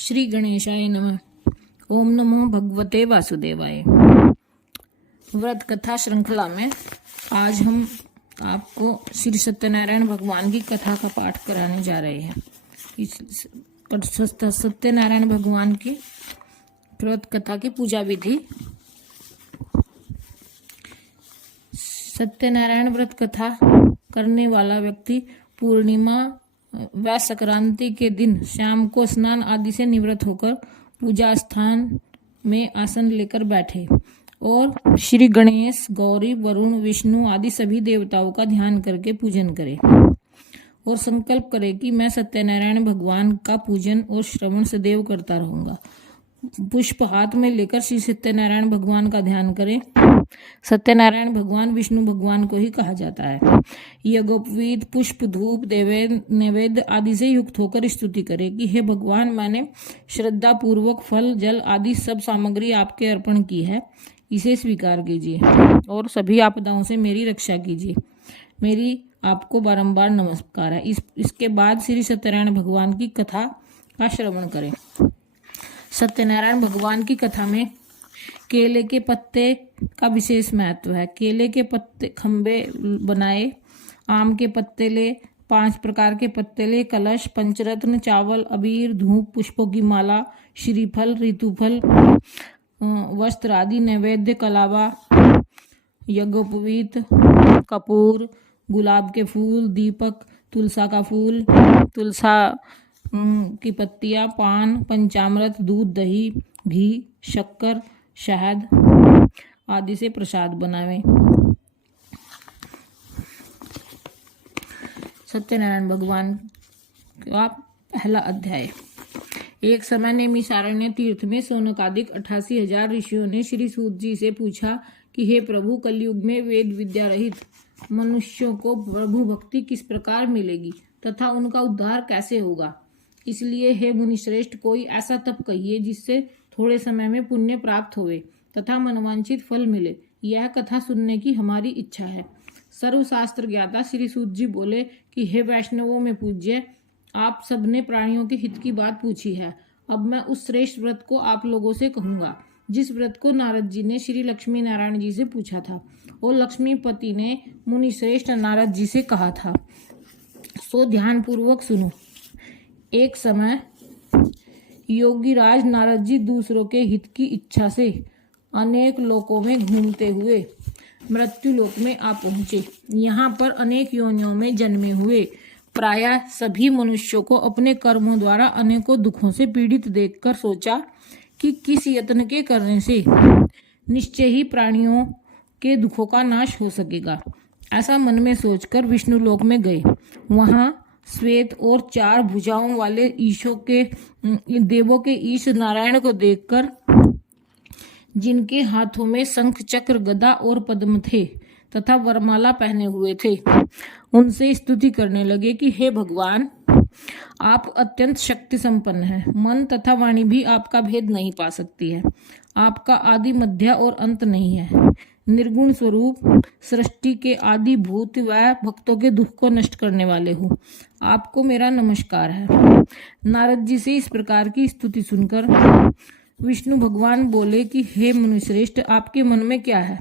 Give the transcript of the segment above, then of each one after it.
श्री गणेशाय नमः। ओम नमो भगवते वासुदेवाय। व्रत कथा श्रृंखला में आज हम आपको श्री सत्यनारायण भगवान की कथा का पाठ कराने जा रहे हैं। इस सत्यनारायण भगवान की व्रत कथा की पूजा विधि। सत्यनारायण व्रत कथा करने वाला व्यक्ति पूर्णिमा व संक्रांति के दिन शाम को स्नान आदि से निवृत्त होकर पूजा स्थान में आसन लेकर बैठे और श्री गणेश, गौरी, वरुण, विष्णु आदि सभी देवताओं का ध्यान करके पूजन करे और संकल्प करे कि मैं सत्यनारायण भगवान का पूजन और श्रवण सदैव करता रहूंगा। पुष्प हाथ में लेकर श्री सत्यनारायण भगवान का ध्यान करें। सत्यनारायण भगवान विष्णु भगवान को ही कहा जाता है। यज्ञोपवीत, पुष्प, धूप, नैवेद्य आदि से युक्त होकर स्तुति करे कि हे भगवान, मैंने श्रद्धा पूर्वक फल, जल आदि सब सामग्री आपके अर्पण की है, इसे स्वीकार कीजिए और सभी आपदाओं से मेरी रक्षा कीजिए। मेरी आपको बारंबार नमस्कार है। इसके बाद श्री सत्यनारायण भगवान की कथा का श्रवण करें। सत्यनारायण भगवान की कथा में केले के पत्ते का विशेष महत्व है। केले के पत्ते खंबे बनाए, आम के पत्ते ले, 5 प्रकार के पत्ते ले, कलश, पंचरत्न, चावल, अबीर, धूप, पुष्पों की माला, श्रीफल, ऋतुफल, वस्त्र आदि नैवेद्य के अलावा यज्ञोपवीत, कपूर, गुलाब के फूल, दीपक, तुलसा का फूल, तुलसा की पत्तियां, पान, पंचामृत, दूध, दही, घी, शक्कर, शहद आदि से प्रसाद बनावे। सत्यनारायण भगवान का पहला अध्याय। एक समय नैमिषारण्य तीर्थ में सौनकादिक 88,000 ऋषियों ने श्री सूत जी से पूछा कि हे प्रभु, कलयुग में वेद विद्या रहित मनुष्यों को प्रभु भक्ति किस प्रकार मिलेगी तथा उनका उद्धार कैसे होगा। इसलिए हे मुनिश्रेष्ठ, कोई ऐसा तप कहिए जिससे थोड़े समय में पुण्य प्राप्त होवे तथा मनवांछित फल मिले। यह कथा सुनने की हमारी इच्छा है। सर्वशास्त्र ज्ञाता श्री सूत जी बोले कि हे वैष्णवों में पूज्य, आप सबने प्राणियों के हित की बात पूछी है। अब मैं उस श्रेष्ठ व्रत को आप लोगों से कहूंगा जिस व्रत को नारद जी ने श्री लक्ष्मी नारायण जी से पूछा था और लक्ष्मीपति ने मुनि श्रेष्ठ नारद जी से कहा था। सो ध्यान पूर्वक सुनो। एक समय योगीराज नारद जी दूसरों के हित की इच्छा से अनेक लोकों में घूमते हुए मृत्यु लोक में आ पहुंचे। यहाँ पर अनेक योनियों में जन्मे हुए प्रायः सभी मनुष्यों को अपने कर्मों द्वारा अनेकों दुखों से पीड़ित देखकर सोचा कि किस यत्न के करने से निश्चय ही प्राणियों के दुखों का नाश हो सकेगा। ऐसा मन में सोचकर विष्णु लोक में गए। वहां श्वेत और 4 भुजाओं वाले ईशों के देवों के ईश नारायण को देखकर, जिनके हाथों में शंख, चक्र, गदा और पद्म थे तथा वरमाला पहने हुए थे, उनसे स्तुति करने लगे कि हे भगवान, आप अत्यंत शक्ति संपन्न हैं। मन तथा वाणी भी आपका भेद नहीं पा सकती है। आपका आदि, मध्य और अंत नहीं है। निर्गुण स्वरूप सृष्टि के आदि भूत व भक्तों के दुख को नष्ट करने वाले हो। आपको मेरा नमस्कार है। नारद जी से इस प्रकार की स्तुति सुनकर विष्णु भगवान बोले कि हे मुनिश्रेष्ठ, आपके मन में क्या है?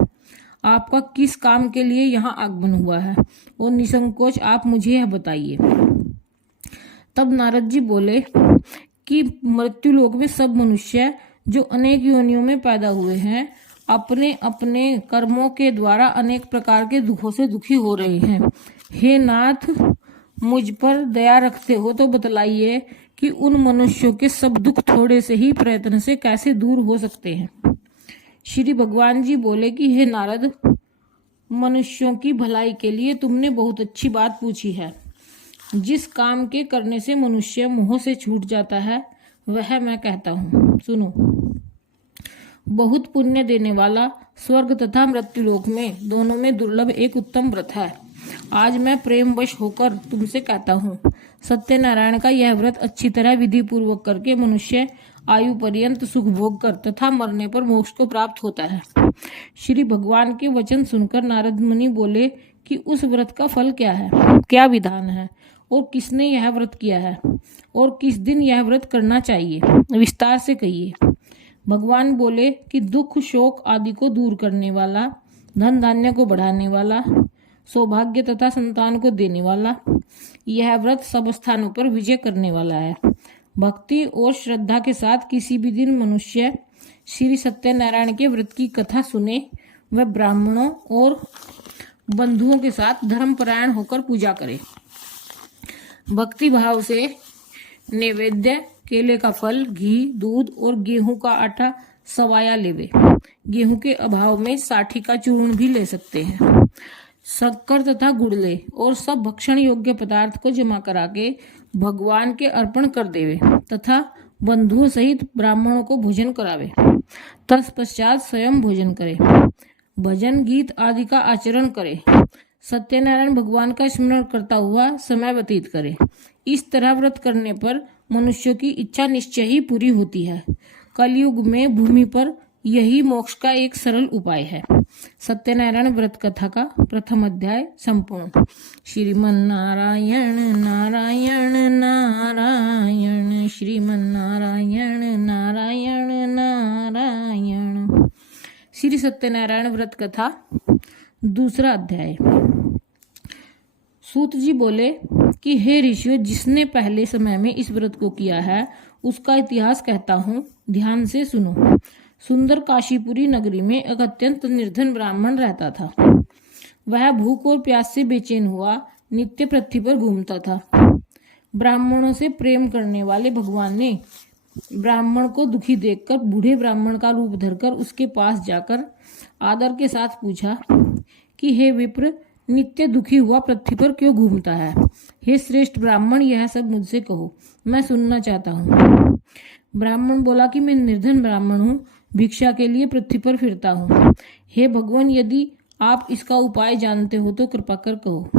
आपका किस काम के लिए यहाँ आगमन हुआ है और निसंकोच आप मुझे यह बताइए। तब नारद जी बोले कि मृत्यु लोक में सब मनुष्य जो अनेक योनियों में पैदा हुए हैं, अपने अपने कर्मों के द्वारा अनेक प्रकार के दुखों से दुखी हो रहे हैं। हे नाथ, मुझ पर दया रखते हो तो बतलाइए कि उन मनुष्यों के सब दुख थोड़े से ही प्रयत्न से कैसे दूर हो सकते हैं। श्री भगवान जी बोले कि हे नारद, मनुष्यों की भलाई के लिए तुमने बहुत अच्छी बात पूछी है। जिस काम के करने से मनुष्य मोह से छूट जाता है वह मैं कहता हूँ, सुनो। बहुत पुण्य देने वाला स्वर्ग तथा मृत्यु लोक में दोनों में दुर्लभ एक उत्तम व्रत है। आज मैं प्रेमवश होकर तुमसे कहता हूँ, सत्यनारायण का यह व्रत अच्छी तरह विधि पूर्वक करके मनुष्य आयु पर्यंत सुख भोग कर तथा मरने पर मोक्ष को प्राप्त होता है। श्री भगवान के वचन सुनकर नारद मुनि बोले कि उस व्रत का फल क्या है, क्या विधान है और किसने यह व्रत किया है और किस दिन यह व्रत करना चाहिए, विस्तार से कहिए। भगवान बोले कि दुख शोक आदि को दूर करने वाला, धन धान्य को बढ़ाने वाला, सौभाग्य तथा संतान को देने वाला, यह व्रत सब स्थानों पर विजय करने वाला है। भक्ति और श्रद्धा के साथ किसी भी दिन मनुष्य श्री सत्यनारायण के व्रत की कथा सुने, वह ब्राह्मणों और बंधुओं के साथ धर्मपरायण होकर पूजा करे। भक्ति भाव से नैवेद्य, केले का फल, घी, दूध और गेहूं का आटा सवाया लेवे। गेहूं के अभाव में साठी का चूर्ण भी ले सकते हैं। शक्कर तथा गुड़ ले और सब भक्षण योग्य पदार्थ को जमा करा के भगवान के अर्पण कर देवे तथा बंधुओं सहित ब्राह्मणों को भोजन करावे। तत्पश्चात स्वयं भोजन करे, भजन गीत आदि का आचरण करे, सत्यनारायण भगवान का स्मरण करता हुआ समय व्यतीत करे। इस तरह व्रत करने पर मनुष्य की इच्छा निश्चय ही पूरी होती है। कलयुग में भूमि पर यही मोक्ष का एक सरल उपाय है। सत्यनारायण व्रत कथा का प्रथम अध्याय संपूर्ण। श्रीमन्नारायण नारायण नारायण, श्रीमन्नारायण नारायण नारायण। श्री सत्यनारायण व्रत कथा दूसरा अध्याय। सूत जी बोले कि हे ऋषियों, जिसने पहले समय में इस व्रत को किया है उसका इतिहास कहता हूँ, ध्यान से सुनो। सुंदर काशीपुरी नगरी में एक अत्यंत निर्धन ब्राह्मण रहता था। वह भूख और प्यास से बेचैन हुआ नित्य पृथ्वी पर घूमता था। ब्राह्मणों से प्रेम करने वाले भगवान ने ब्राह्मण को दुखी देखकर बूढ़े ब्राह्मण का रूप धरकर उसके पास जाकर आदर के साथ पूछा कि हे विप्र, नित्य दुखी हुआ पृथ्वी पर क्यों घूमता है? हे श्रेष्ठ ब्राह्मण, यह सब मुझसे कहो, मैं सुनना चाहता हूँ। ब्राह्मण बोला कि मैं निर्धन ब्राह्मण हूँ, भिक्षा के लिए पृथ्वी पर फिरता हूँ। हे भगवान, यदि आप इसका उपाय जानते हो तो कृपा कर कहो।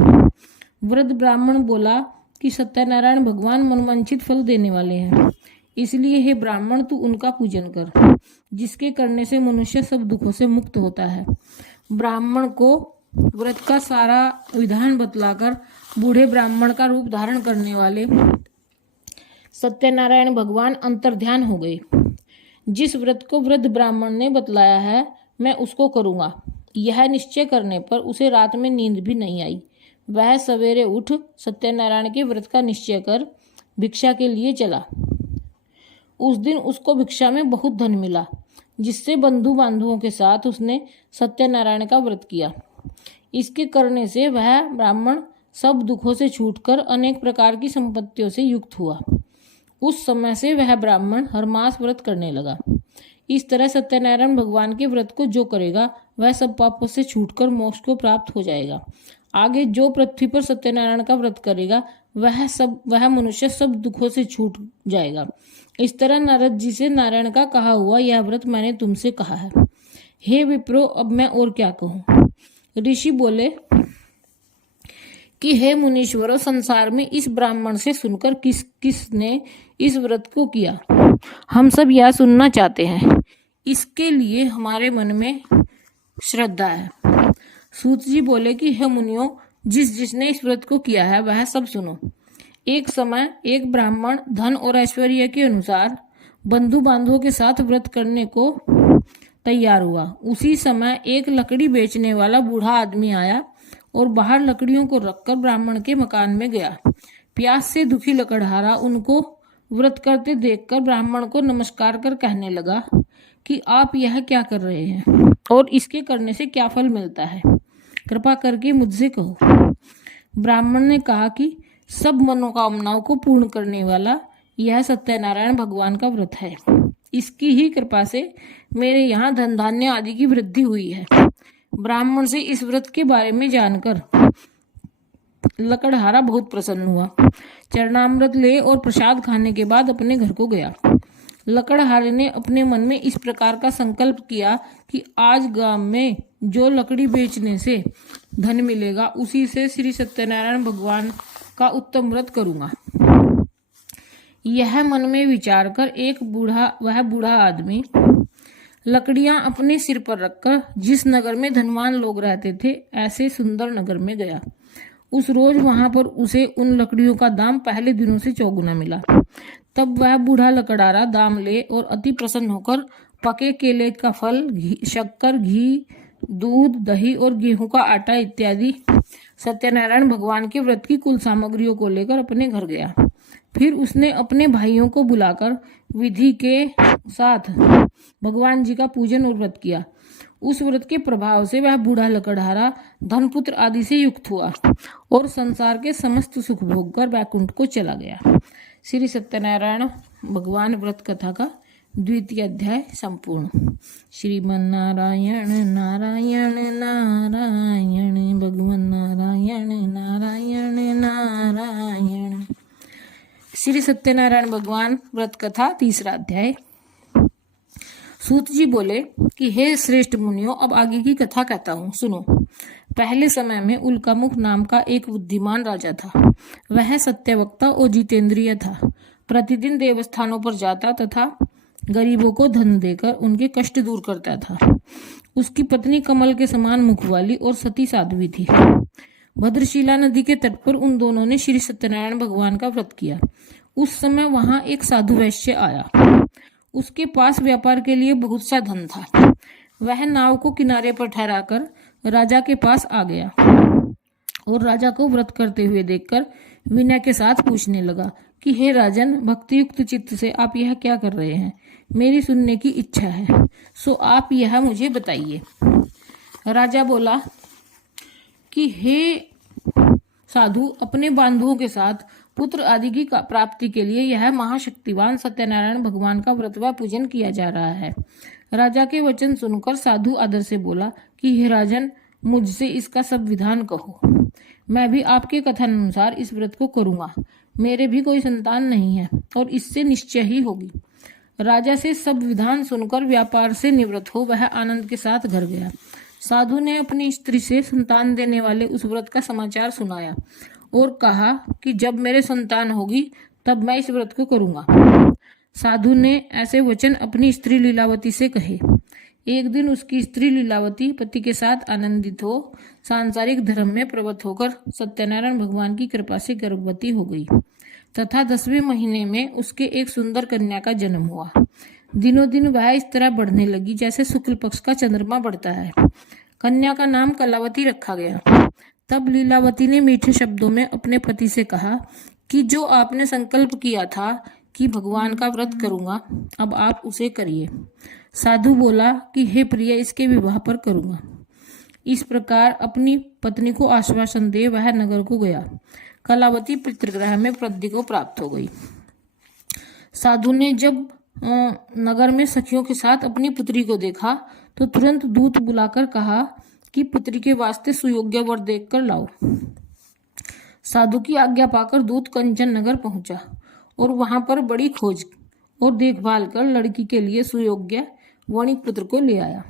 वृद्ध ब्राह्मण बोला कि सत्यनारायण भगवान मनवांछित फल देने वाले हैं, इसलिए हे ब्राह्मण तू उनका पूजन कर, जिसके करने से मनुष्य सब दुखों से मुक्त होता है। ब्राह्मण को व्रत का सारा विधान बतलाकर बूढ़े ब्राह्मण का रूप धारण करने वाले सत्यनारायण भगवान अंतर्ध्यान हो गए। जिस व्रत को वृद्ध ब्राह्मण ने बतलाया है मैं उसको करूंगा, यह निश्चय करने पर उसे रात में नींद भी नहीं आई। वह सवेरे उठ सत्यनारायण के व्रत का निश्चय कर भिक्षा के लिए चला। उस दिन उसको भिक्षा में बहुत धन मिला, जिससे बंधु बांधवों के साथ उसने सत्यनारायण का व्रत किया। इसके करने से वह ब्राह्मण सब दुखों से छूटकर अनेक प्रकार की संपत्तियों से युक्त हुआ। उस समय से वह ब्राह्मण हर मास व्रत करने लगा। इस तरह सत्यनारायण भगवान के व्रत को जो करेगा वह सब पापों से छूटकर मोक्ष को प्राप्त हो जाएगा। आगे जो पृथ्वी पर सत्यनारायण का व्रत करेगा वह मनुष्य सब दुखों से छूट जाएगा। इस तरह नारद जी से नारायण का कहा हुआ यह व्रत मैंने तुमसे कहा है। हे विप्रो, अब मैं और क्या कहूँ। ऋषि बोले कि हे मुनीश्वरों, संसार में इस ब्राह्मण से सुनकर किस किस ने इस व्रत को किया, हम सब यह सुनना चाहते हैं। इसके लिए हमारे मन में श्रद्धा है। सूत जी बोले कि हे मुनियों, जिसने इस व्रत को किया है वह सब सुनो। एक समय एक ब्राह्मण धन और ऐश्वर्य के अनुसार बंधु बांधवों के साथ व्रत करने को तैयार हुआ। उसी समय एक लकड़ी बेचने वाला बूढ़ा आदमी आया और बाहर लकड़ियों को रखकर ब्राह्मण के मकान में गया। प्यास से दुखी लकड़हारा उनको व्रत करते देखकर ब्राह्मण को नमस्कार कर कहने लगा कि आप यह क्या कर रहे हैं और इसके करने से क्या फल मिलता है, कृपा करके मुझसे कहो। ब्राह्मण ने कहा कि सब मनोकामनाओं को पूर्ण करने वाला यह सत्यनारायण भगवान का व्रत है। इसकी ही कृपा से मेरे यहाँ धन धान्य आदि की वृद्धि हुई है। ब्राह्मण से इस व्रत के बारे में जानकर लकड़हारा बहुत प्रसन्न हुआ। चरणामृत ले और प्रसाद खाने के बाद अपने घर को गया। लकड़हारे ने अपने मन में इस प्रकार का संकल्प किया कि आज गांव में जो लकड़ी बेचने से धन मिलेगा उसी से श्री सत्यनारायण भगवान का उत्तम व्रत करूंगा। यह मन में विचार कर वह बूढ़ा आदमी लकड़ियां अपने सिर पर रखकर जिस नगर में धनवान लोग रहते थे ऐसे सुंदर नगर में गया। उस रोज वहां पर उसे उन लकड़ियों का दाम पहले दिनों से चौगुना मिला। तब वह बूढ़ा लकड़हारा दाम ले और अति प्रसन्न होकर पके केले का फल, शक्कर, घी, दूध, दही और गेहूं का आटा इत्यादि सत्यनारायण भगवान के व्रत की कुल सामग्रियों को लेकर अपने घर गया। फिर उसने अपने भाइयों को बुलाकर विधि के साथ भगवान जी का पूजन और व्रत किया। उस व्रत के प्रभाव से वह बूढ़ा लकड़हारा धनपुत्र आदि से युक्त हुआ और संसार के समस्त सुख भोग कर वैकुंठ को चला गया। श्री सत्यनारायण भगवान व्रत कथा का 2वां अध्याय संपूर्ण। श्रीमन्नारायण नारायण नारायण भगवान नारायण नारायण नारायण। श्री सत्यनारायण भगवान व्रत कथा 3रा अध्याय। सूत जी बोले कि हे श्रेष्ठ मुनियों, अब आगे की कथा कहता हूँ, सुनो। पहले समय में उल्कामुख नाम का एक बुद्धिमान राजा था। वह सत्यवक्ता और जितेंद्रिय था। प्रतिदिन देवस्थानों पर जाता तथा गरीबों को धन देकर उनके कष्ट दूर करता था। उसकी पत्नी कमल के समान मुख वाली और सती साध्वी थी। भद्रशिला नदी के तट पर उन दोनों ने श्री सत्यनारायण भगवान का व्रत किया। उस समय वहां एक साधु वैश्य आया। उसके पास व्यापार के लिए बहुत सा धन था। वह नाव को किनारे पर ठहराकर राजा के पास आ गया और राजा को व्रत करते हुए देखकर विनय के साथ पूछने लगा कि हे राजन, भक्तियुक्त चित्त से आप यह क्या कर रहे हैं? मेरी सुनने की इच्छा है, सो आप यह मुझे बताइए। राजा बोला कि हे साधु, अपने बंधुओं के साथ पुत्र आदि की प्राप्ति के लिए यह महाशक्तिवान सत्यनारायण भगवान का व्रत व पूजन किया जा रहा है। राजा के वचन सुनकर साधु आदर से बोला कि हे राजन, मुझसे इसका सब विधान कहो। मैं भी आपके कथन अनुसार इस व्रत को करूंगा। मेरे भी कोई संतान नहीं है और इससे निश्चय ही होगी। राजा से सब विधान सुनकर व्यापार से निवृत्त हो वह आनंद के साथ घर गया। साधु ने अपनी स्त्री से संतान देने वाले उस व्रत का समाचार सुनाया और कहा कि जब मेरे संतान होगी तब मैं इस व्रत को करूंगा। साधु ने ऐसे वचन अपनी स्त्री लीलावती से कहे। एक दिन उसकी स्त्री लीलावती पति के साथ आनंदित हो सांसारिक धर्म में प्रवृत्त होकर सत्यनारायण भगवान की कृपा से गर्भवती हो गई तथा 10वें महीने में उसके एक सुंदर कन्या का जन्म हुआ। दिनों दिन वह इस तरह बढ़ने लगी जैसे शुक्ल पक्ष का चंद्रमा बढ़ता है। कन्या का नाम कलावती रखा गया। तब लीलावती ने मीठे शब्दों में अपने पति से कहा कि जो आपने संकल्प किया था कि भगवान का व्रत करूंगा, अब आप उसे करिए। साधु बोला कि हे प्रिय, इसके विवाह पर करूंगा। इस प्रकार अपनी पत्नी को आश्वासन दे वह नगर को गया। कलावती पितृगृह में वृद्धि को प्राप्त हो गई। साधु ने जब नगर में सखियों के साथ अपनी पुत्री को देखा तो तुरंत दूत बुलाकर कहा कि पुत्री के वास्ते सुयोग्य वर देखकर लाओ। साधु की आज्ञा पाकर दूत कंचन नगर पहुंचा और वहां पर बड़ी खोज और देखभाल कर लड़की के लिए सुयोग्य वणिक पुत्र को ले आया।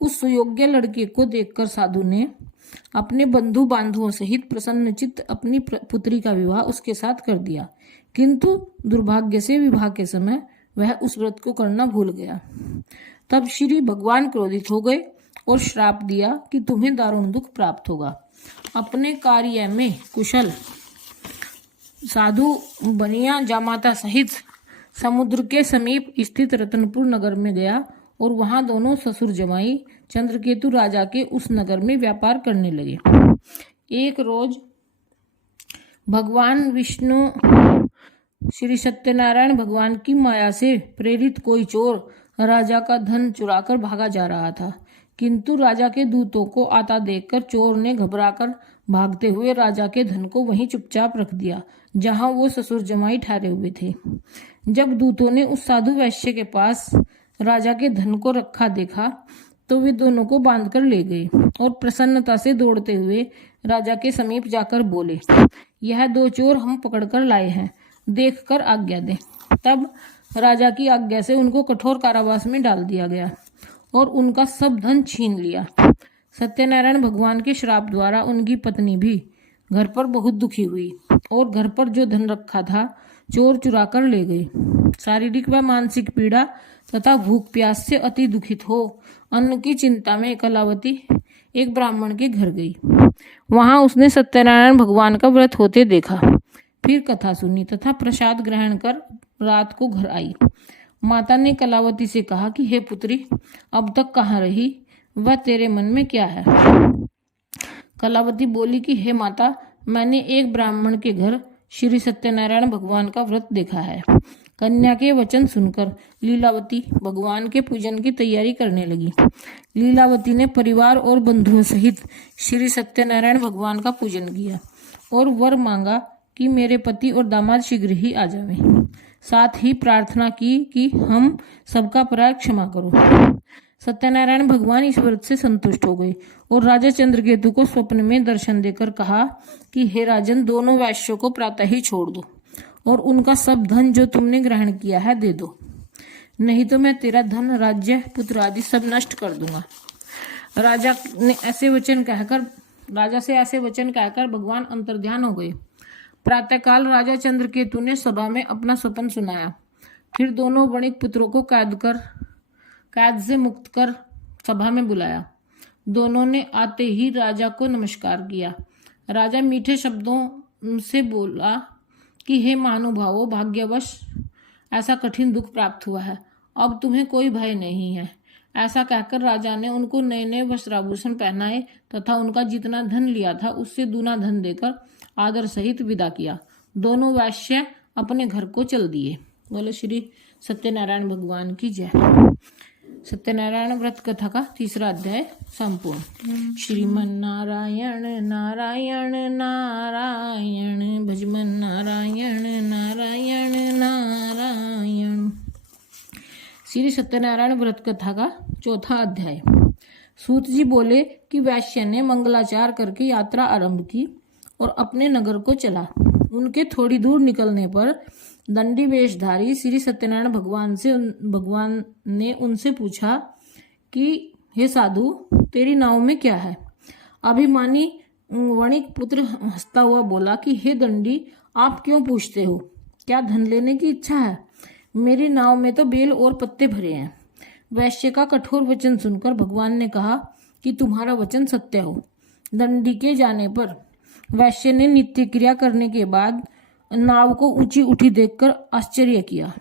उस सुयोग्य लड़के को देखकर साधु ने अपने बंधु बांधुओं सहित प्रसन्नचित्त अपनी पुत्री का विवाह उसके साथ कर दिया। किंतु दुर्भाग्य से विवाह के समय वह उस व्रत को करना भूल गया। तब श्री भगवान क्रोधित हो गए और श्राप दिया कि तुम्हें दारुण दुख प्राप्त होगा। अपने कार्य में कुशल साधु बनिया जामाता सहित समुद्र के समीप स्थित रतनपुर नगर में गया और वहां दोनों ससुर जमाई चंद्रकेतु राजा के उस नगर में व्यापार करने लगे। एक रोज भगवान विष्णु श्री सत्यनारायण भगवान की माया से प्रेरित कोई चोर राजा का धन चुराकर भागा जा रहा था। किंतु राजा के दूतों को आता देखकर चोर ने घबराकर भागते हुए राजा के धन को वहीं चुपचाप रख दिया जहां वो ससुर जमाई ठहरे हुए थे। जब दूतों ने उस साधु वैश्य के पास राजा के धन को रखा देखा तो वे दोनों को बांधकर ले गए और प्रसन्नता से दौड़ते हुए राजा के समीप जाकर बोले, यह 2 चोर हम पकड़कर लाए हैं, देखकर आज्ञा दें। तब राजा की आज्ञा से उनको कठोर कारावास में डाल दिया गया और उनका सब धन छीन लिया। सत्यनारायण भगवान के श्राप द्वारा उनकी पत्नी भी घर पर बहुत दुखी हुई और घर पर जो धन रखा था चोर चुरा कर ले गए। शारीरिक व मानसिक पीड़ा तथा भूख प्यास से अति दुखित हो अन्न की चिंता में कलावती एक ब्राह्मण के घर गई। वहां उसने सत्यनारायण भगवान का व्रत होते देखा। फिर कथा सुनी तथा प्रसाद ग्रहण कर रात को घर आई। माता ने कलावती से कहा कि हे पुत्री, अब तक कहाँ रही, वह तेरे मन में क्या है? कलावती बोली कि हे माता, मैंने एक ब्राह्मण के घर श्री सत्यनारायण भगवान का व्रत देखा है। कन्या के वचन सुनकर लीलावती भगवान के पूजन की तैयारी करने लगी। लीलावती ने परिवार और बंधुओं सहित श्री सत्यनारायण भगवान का पूजन किया और वर मांगा कि मेरे पति और दामाद शीघ्र ही आ जावें। साथ ही प्रार्थना की कि हम सबका अपराध क्षमा करो। सत्यनारायण भगवान इस व्रत से संतुष्ट हो गए और राजा चंद्रकेतु को स्वप्न में दर्शन देकर कहा कि हे राजन, दोनों वैश्यों को प्रातः ही छोड़ दो और उनका सब धन जो तुमने ग्रहण किया है दे दो, नहीं तो मैं तेरा धन, राज्य, पुत्र आदि सब नष्ट कर दूंगा। राजा से ऐसे वचन कहकर भगवान अंतर्ध्यान हो गए। प्रातःकाल राजा चंद्रकेतु ने सभा में अपना स्वप्न सुनाया। फिर दोनों वणिक पुत्रों को कैद से मुक्त कर सभा में बुलाया। दोनों ने आते ही राजा को नमस्कार किया। राजा मीठे शब्दों से बोला कि हे महानुभावों, भाग्यवश ऐसा कठिन दुख प्राप्त हुआ है, अब तुम्हें कोई भय नहीं है। ऐसा कहकर राजा ने उनको नए नए वस्त्राभूषण पहनाए तथा उनका जितना धन लिया था उससे दूना धन देकर आदर सहित विदा किया। दोनों वैश्य अपने घर को चल दिए। बोले श्री सत्यनारायण भगवान की जय। सत्यनारायण व्रत कथा का 3रा अध्याय संपूर्ण। श्रीमन नारायण नारायण नारायण, भजमन नारायण नारायण नारायण। श्री सत्यनारायण व्रत कथा का 4था अध्याय। सूत जी बोले कि वैश्य ने मंगलाचार करके यात्रा आरंभ की और अपने नगर को चला। उनके थोड़ी दूर निकलने पर दंडी वेशधारी श्री सत्यनारायण भगवान ने उनसे पूछा कि हे साधु, तेरी नाव में क्या है? अभिमानी वणिक पुत्र हंसता हुआ बोला कि हे दंडी, आप क्यों पूछते हो? क्या धन लेने की इच्छा है? मेरी नाव में तो बेल और पत्ते भरे हैं। वैश्य का कठोर वचन सुनकर भगवान ने कहा कि तुम्हारा वचन सत्य हो। दंडी के जाने पर वैश्य ने नित्य क्रिया करने के बाद नाव को ऊंची उठी देखकर आश्चर्य किया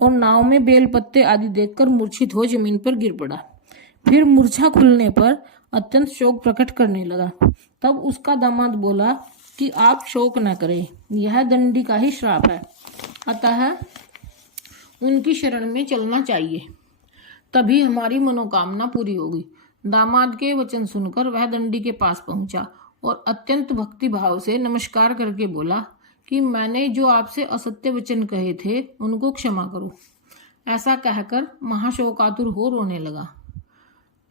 और नाव में बेल पत्ते आदि देखकर मूर्छित हो जमीन पर गिर पड़ा। फिर मूर्छा खुलने पर अत्यंत शोक प्रकट करने लगा। तब उसका दामाद बोला कि आप शोक न करें, यह दंडी का ही श्राप है, अतः उनकी शरण में चलना चाहिए, तभी हमारी मनोकामना पूरी होगी। दामाद के वचन सुनकर वह दंडी के पास पहुंचा और अत्यंत भक्ति भाव से नमस्कार करके बोला कि मैंने जो आपसे असत्य वचन कहे थे उनको क्षमा करो। ऐसा कहकर महाशोकातुर हो रोने लगा।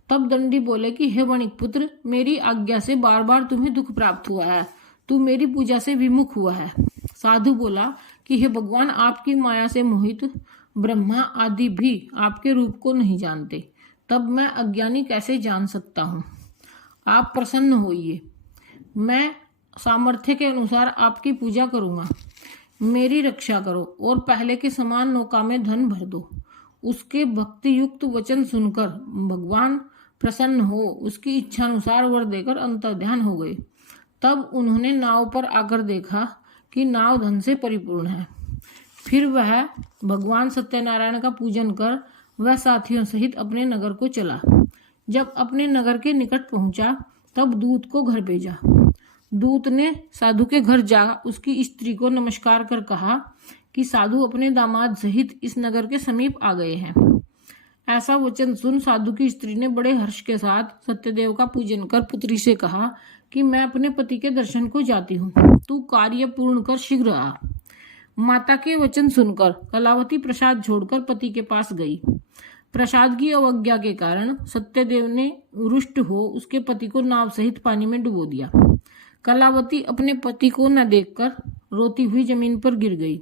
तब दंडी बोले कि हे वणिक पुत्र, मेरी आज्ञा से बार बार तुम्हें दुख प्राप्त हुआ है, तू मेरी पूजा से विमुख हुआ है। साधु बोला कि हे भगवान, आपकी माया से मोहित ब्रह्मा आदि भी आपके रूप को नहीं जानते, तब मैं अज्ञानी कैसे जान सकता हूँ? आप प्रसन्न होइए, मैं सामर्थ्य के अनुसार आपकी पूजा करूँगा। मेरी रक्षा करो और पहले के समान नौका में धन भर दो। उसके भक्ति युक्त वचन सुनकर भगवान प्रसन्न हो उसकी इच्छा अनुसार वर देकर अंतर्ध्यान हो गए। तब उन्होंने नाव पर आकर देखा कि नाव धन से परिपूर्ण है। फिर वह भगवान सत्यनारायण का पूजन कर वह साथियों सहित अपने नगर को चला। जब अपने नगर के निकट पहुंचा तब दूत को घर भेजा। दूत ने साधु के घर जा उसकी स्त्री को नमस्कार कर कहा कि साधु अपने दामाद सहित इस नगर के समीप आ गए हैं। ऐसा वचन सुन साधु की स्त्री ने बड़े हर्ष के साथ सत्यदेव का पूजन कर पुत्री से कहा कि मैं अपने पति के दर्शन को जाती हूँ, तू कार्य पूर्ण कर शीघ्र आ। माता के वचन सुनकर कलावती प्रसाद छोड़कर पति के पास गई। प्रसाद की अवज्ञा के कारण सत्यदेव ने रुष्ट हो उसके पति को नाव सहित पानी में डुबो दिया। कलावती अपने पति को न देखकर रोती हुई जमीन पर गिर गई।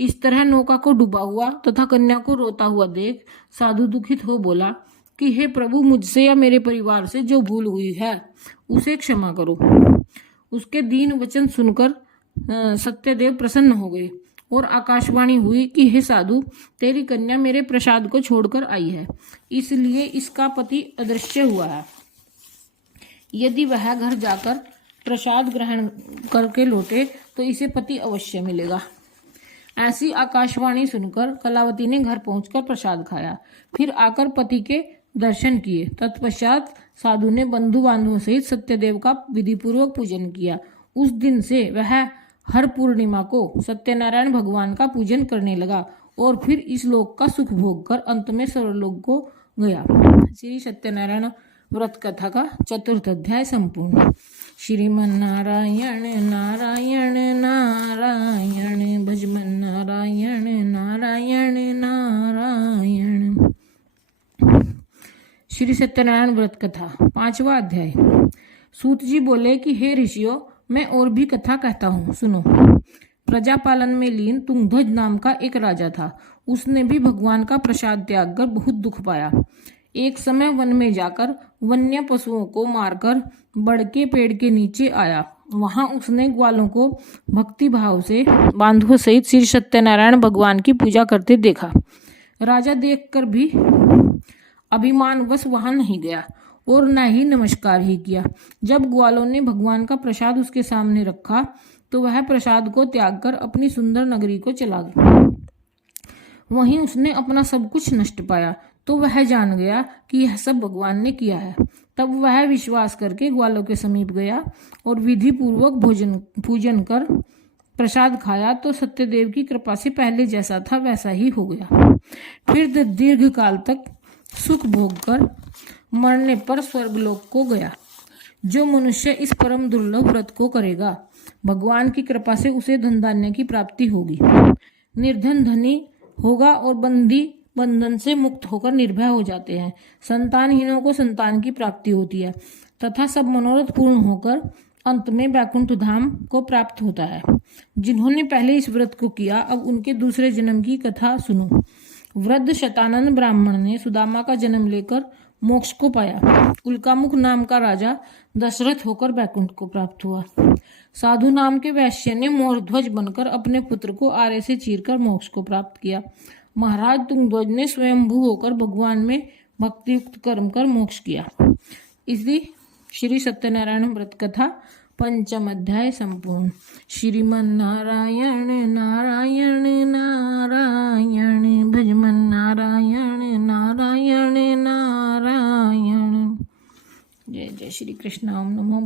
इस तरह नौका को डूबा हुआ तथा कन्या को रोता हुआ देख साधु दुखित हो बोला कि हे प्रभु, मुझसे या मेरे परिवार से जो भूल हुई है उसे क्षमा करो। उसके दीन वचन सुनकर सत्यदेव प्रसन्न हो गए और आकाशवाणी हुई कि हे साधु, तेरी कन्या मेरे प्रसाद को छोड़कर आई है, इसलिए इसका पति अदृश्य हुआ है। यदि वह घर जाकर प्रसाद ग्रहण करके लौटे तो इसे पति अवश्य मिलेगा। ऐसी आकाशवाणी सुनकर कलावती ने घर पहुंचकर प्रसाद खाया, फिर आकर पति के दर्शन किए। तत्पश्चात साधु ने बंधु बांधवों सहित सत्यदेव का विधिपूर्वक पूजन किया। उस दिन से वह हर पूर्णिमा को सत्यनारायण भगवान का पूजन करने लगा और फिर इस लोक का सुख भोग कर अंत में स्वर्गलोक को गया। श्री सत्यनारायण व्रत कथा का 4th अध्याय संपूर्ण। श्रीमन नारायण नारायण नारायण भजमन नारायण नारायण नारायण। श्री सत्यनारायण व्रत कथा 5वां अध्याय। सूत जी बोले कि हे ऋषियों, मैं और भी कथा कहता हूँ, सुनो। प्रजापालन में लीन तुंगध्वज नाम का एक राजा था। उसने भी भगवान का प्रसाद त्याग कर बहुत दुख पाया। एक समय वन में जाकर वन्य पशुओं को मारकर बड़ के पेड़ के नीचे आया। वहां उसने ग्वालों को भक्ति भाव से बांधवों सहित श्री सत्यनारायण भगवान की पूजा करते देखा। राजा देखकर भी अभिमानवश वहां नहीं गया और न ही नमस्कार ही किया। जब ग्वालों ने भगवान का प्रसाद उसके सामने रखा तो वह प्रसाद को त्याग कर अपनी सुंदर नगरी को चला गया। वहीं उसने अपना सब कुछ नष्ट पाया तो वह जान गया कि यह सब भगवान ने किया है। तब वह विश्वास करके ग्वालों के समीप गया और विधि पूर्वक पूजन कर प्रसाद खाया तो सत्यदेव की कृपा से पहले जैसा था वैसा ही हो गया। फिर दीर्घ काल तक सुख भोग कर मरने पर स्वर्गलोक को गया। जो मनुष्य इस परम दुर्लभ व्रत को करेगा, भगवान की कृपा से उसे धन धान्य की प्राप्ति होगी। निर्धन धनी होगा और बंदी बंधन से मुक्त होकर निर्भय हो जाते हैं। संतानहीनों को संतान की प्राप्ति होती है तथा सब मनोरथ पूर्ण होकर अंत में वैकुंठ धाम को प्राप्त होता है। जिन्होंने पहले इस व्रत को किया, अब उनके दूसरे जन्म की कथा सुनो। वृद्ध शतानंद ब्राह्मण ने सुदामा का जन्म लेकर मोक्ष को पाया। उल्कामुख नाम का राजा दशरथ होकर वैकुंठ को प्राप्त हुआ। साधु नाम के वैश्य ने मोरध्वज बनकर अपने पुत्र को आरे से चीरकर मोक्ष को प्राप्त किया। महाराज तुंगध्वज ने स्वयंभू होकर भगवान में भक्तियुक्त कर्म कर मोक्ष किया। इसी श्री सत्यनारायण व्रत कथा 5th अध्याय संपूर्ण। श्रीमन नारायण नारायण नारायण भजमन नारायण नारायण नारायण। जय जय श्री कृष्ण। ओम नमो